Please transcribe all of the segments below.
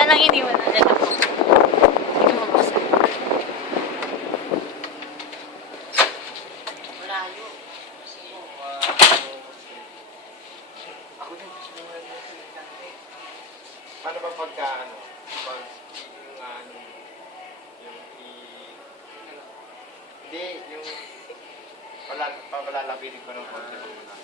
Kaya lang iniwan na dyan ako. Hindi mo mabasa. Malayo. Ako din, gusto mo na dito. Paano ba pagka, ano, pag yung, yung hindi, yung palalapitin ko ng konti mo na.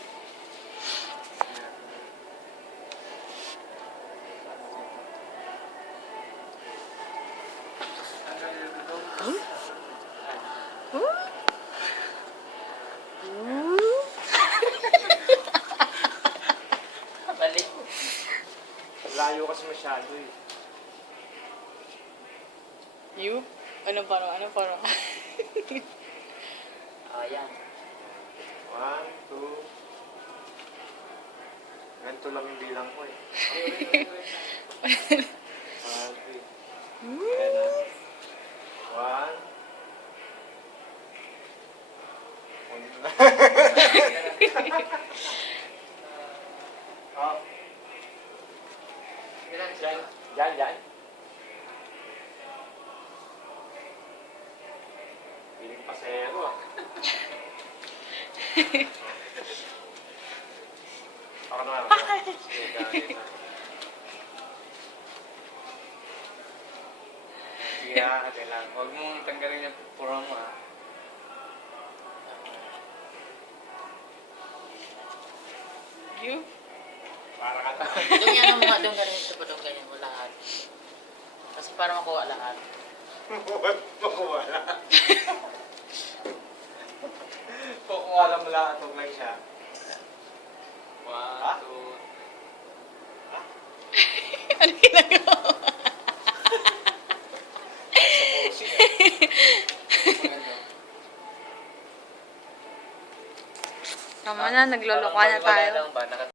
Balik. Layo kasi masyado eh. You? Ano parang? Ayan. 1, 2. Ganito lang yung bilang ko eh. 1, 2. Ayan na. 1. Oh. Diyan. Piling pasero ah. Ako naman. Sige ah, kailangan. Huwag mong tanggalin yung puro mo ah. You? Para ka ta. Doon yan ang mga doon ganyan mo lahat. Kasi para makuha lahat. Makuha lang. Kukuha lang mo lang itong lang siya. 1, 2. Ano ginagawa? Tama na, nagloloka na tayo.